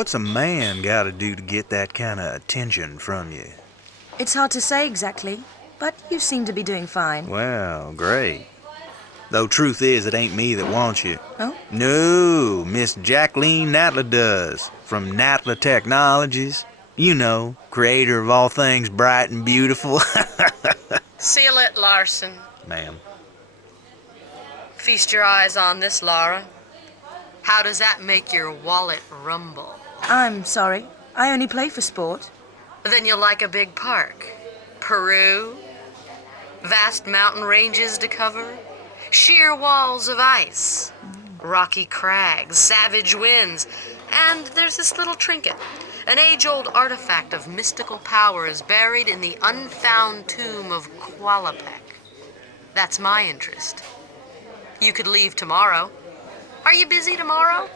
What's a man gotta do to get that kind of attention from you? It's hard to say exactly, but you seem to be doing fine. Well, great. Though truth is, it ain't me that wants you. Oh? No, Miss Jacqueline Natla does, from Natla Technologies. You know, creator of all things bright and beautiful. Seal it, Larson. Ma'am. Feast your eyes on this, Laura. How does that make your wallet rumble? I'm sorry. I only play for sport. Then you'll like a big park. Peru, vast mountain ranges to cover, sheer walls of ice, rocky crags, savage winds, and there's this little trinket. An age-old artifact of mystical power is buried in the unfound tomb of Qualapec. That's my interest. You could leave tomorrow. Are you busy tomorrow?